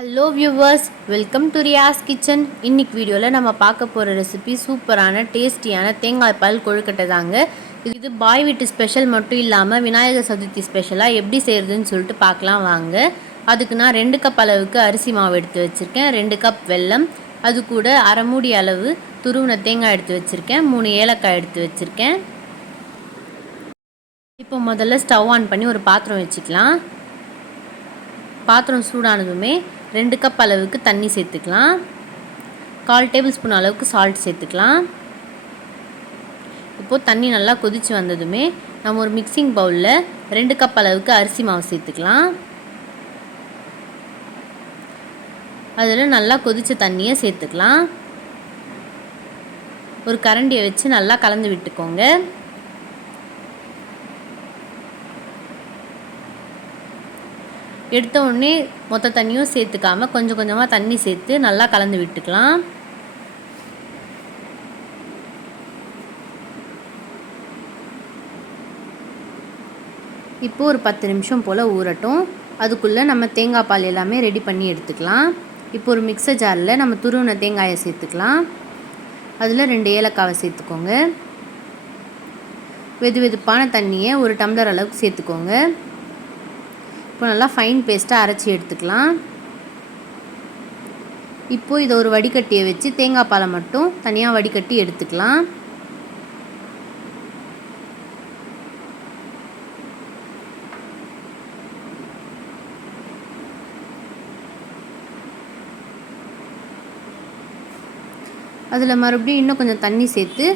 Hello viewers welcome to Riyaz kitchen இன்னைக்கு வீடியோவில் நம்ம பார்க்க போகிற ரெசிபி சூப்பரான டேஸ்டியான தேங்காய் பால் கொழுக்கட்டை தாங்க. இது பாய் வீட்டு ஸ்பெஷல் மட்டும் இல்லாமல் விநாயகர் சதுர்த்தி ஸ்பெஷலாக எப்படி செய்கிறதுன்னு சொல்லிட்டு பார்க்கலாம் வாங்க. அதுக்கு நான் ரெண்டு கப் அளவுக்கு அரிசி மாவு எடுத்து வச்சுருக்கேன். ரெண்டு கப் வெல்லம் அது கூட அரை மூடி அளவு துருவின தேங்காய் எடுத்து வச்சுருக்கேன். மூணு ஏலக்காய் எடுத்து வச்சுருக்கேன். இப்போ முதல்ல ஸ்டவ் ஆன் பண்ணி ஒரு பாத்திரம் வச்சுக்கலாம். பாத்திரம் சூடானதுமே ரெண்டு கப் அளவுக்கு தண்ணி சேர்த்துக்கலாம். கால் டேபிள் ஸ்பூன் அளவுக்கு சால்ட் சேர்த்துக்கலாம். இப்போது தண்ணி நல்லா கொதித்து வந்ததுமே நம்ம ஒரு மிக்சிங் பவுலில் ரெண்டு கப் அளவுக்கு அரிசி மாவு சேர்த்துக்கலாம். அதில் நல்லா கொதித்த தண்ணியை சேர்த்துக்கலாம். ஒரு கரண்டியை வச்சு நல்லா கலந்து விட்டுக்கோங்க. எடுத்த உடனே மொத்த தண்ணியும் சேர்த்துக்காமல் கொஞ்சம் கொஞ்சமாக தண்ணி சேர்த்து நல்லா கலந்து விட்டுக்கலாம். இப்போது ஒரு பத்து நிமிஷம் போல் ஊறட்டும். அதுக்குள்ளே நம்ம தேங்காய் பால் எல்லாமே ரெடி பண்ணி எடுத்துக்கலாம். இப்போ ஒரு மிக்சர் ஜாரில் நம்ம துருவின தேங்காயை சேர்த்துக்கலாம். அதில் ரெண்டு ஏலக்காவை சேர்த்துக்கோங்க. வெது வெதுப்பான தண்ணியை ஒரு டம்ளர் அளவுக்கு சேர்த்துக்கோங்க. இப்போ நல்லா ஃபைன் பேஸ்ட்டாக அரைச்சி எடுத்துக்கலாம். இப்போது இதை ஒரு வடிகட்டியை வச்சு தேங்காய் பாலை மட்டும் தனியாக வடிகட்டி எடுத்துக்கலாம். அதில் மறுபடியும் இன்னும் கொஞ்சம் தண்ணி சேர்த்து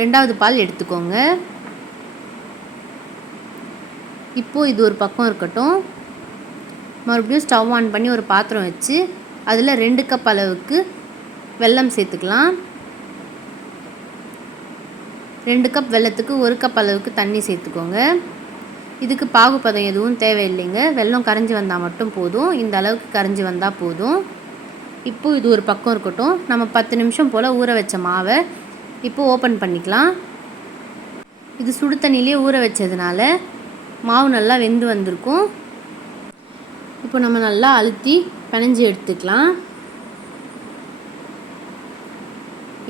ரெண்டாவது பால் எடுத்துக்கோங்க. இப்போது இது ஒரு பக்கம் இருக்கட்டும். மறுபடியும் ஸ்டவ் ஆன் பண்ணி ஒரு பாத்திரம் வச்சு அதில் ரெண்டு கப் அளவுக்கு வெல்லம் சேர்த்துக்கலாம். ரெண்டு கப் வெள்ளத்துக்கு ஒரு கப் அளவுக்கு தண்ணி சேர்த்துக்கோங்க. இதுக்கு பாகுபதம் எதுவும் தேவையில்லைங்க. வெல்லம் கரைஞ்சி வந்தால் மட்டும் போதும். இந்த அளவுக்கு கரைஞ்சி வந்தால் போதும். இப்போது இது ஒரு பக்கம் இருக்கட்டும். நம்ம பத்து நிமிஷம் போல் ஊற வச்ச மாவை இப்போது ஓப்பன் பண்ணிக்கலாம். இது சுடு தண்ணியிலே ஊற வச்சதுனால மாவு நல்லா வெந்து வந்திருக்கும். இப்போ நம்ம நல்லா அழுத்தி பிணைஞ்சி எடுத்துக்கலாம்.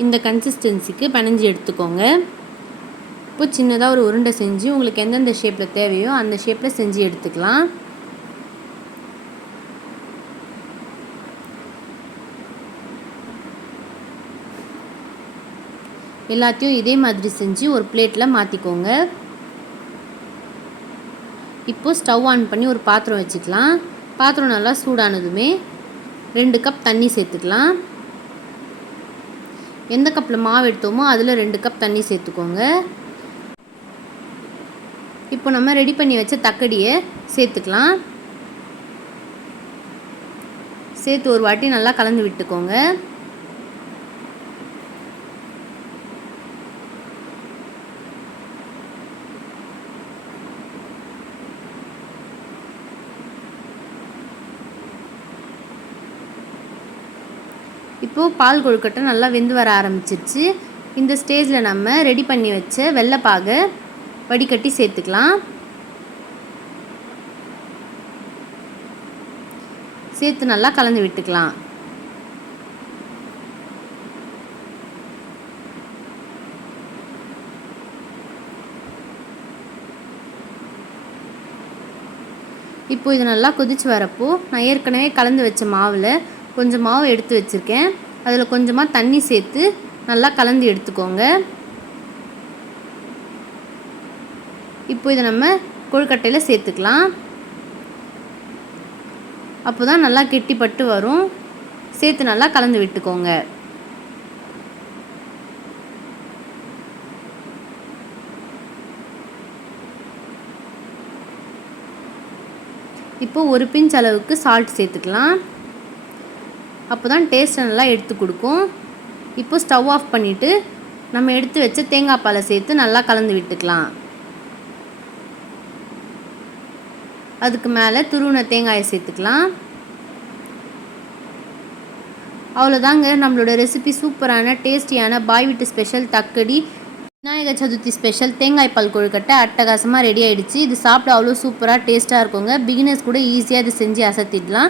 இந்த கன்சிஸ்டன்சிக்கு பிணைஞ்சி எடுத்துக்கோங்க. இப்போ சின்னதாக ஒரு உருண்டை செஞ்சு உங்களுக்கு எந்தெந்த ஷேப்பில் தேவையோ அந்த ஷேப்பில் செஞ்சு எடுத்துக்கலாம். எல்லாத்தையும் இதே மாதிரி செஞ்சு ஒரு பிளேட்டில் மாற்றிக்கோங்க இப்போது ஸ்டவ் ஆன் பண்ணி ஒரு பாத்திரம் வச்சுக்கலாம். பாத்திரம் நல்லா சூடானதுமே ரெண்டு கப் தண்ணி சேர்த்துக்கலாம். எந்த கப்பில் மாவு எடுத்தோமோ அதில் ரெண்டு கப் தண்ணி சேர்த்துக்கோங்க. இப்போ நம்ம ரெடி பண்ணி வச்ச தக்கடியை சேர்த்துக்கலாம். சேர்த்து ஒரு வாட்டி நல்லா கலந்து விட்டுக்கோங்க. இப்போது பால் கொழுக்கட்டை நல்லா வெந்து வர ஆரம்பிச்சிருச்சு. இந்த ஸ்டேஜில் நம்ம ரெடி பண்ணி வச்ச வெள்ளைப்பாகை வடிகட்டி சேர்த்துக்கலாம். சேர்த்து நல்லா கலந்து விட்டுக்கலாம். இப்போ இது நல்லா கொதிச்சு வரப்போ நான் ஏற்கனவே கலந்து வச்ச மாவில் கொஞ்சம் மாவு எடுத்து வச்சுருக்கேன். அதில் கொஞ்சமாக தண்ணி சேர்த்து நல்லா கலந்து எடுத்துக்கோங்க. இப்போ இதை நம்ம கொழுக்கட்டையில் சேர்த்துக்கலாம். அப்போ தான் நல்லா கெட்டிப்பட்டு வரும். சேர்த்து நல்லா கலந்து விட்டுக்கோங்க. இப்போ ஒரு பிஞ்ச் அளவுக்கு சால்ட் சேர்த்துக்கலாம். அப்போ தான் டேஸ்ட் நல்லா எடுத்து கொடுக்கும். இப்போ ஸ்டவ் ஆஃப் பண்ணிவிட்டு நம்ம எடுத்து வச்ச தேங்காய் பாலை சேர்த்து நல்லா கலந்து விட்டுக்கலாம். அதுக்கு மேலே துருவின தேங்காயை சேர்த்துக்கலாம். அவ்வளோதாங்க நம்மளோட ரெசிபி சூப்பரான டேஸ்டியான பாய் வீட்டு ஸ்பெஷல் தக்கடி விநாயகர் சதுர்த்தி ஸ்பெஷல் தேங்காய் பால் கொழுக்கட்டை அட்டகாசமாக ரெடி ஆகிடுச்சு இது சாப்பிட அவ்வளோ சூப்பராக டேஸ்ட்டாக இருக்குங்க. பிகினர்ஸ் கூட ஈஸியாக இது செஞ்சு அசத்திடலாம்.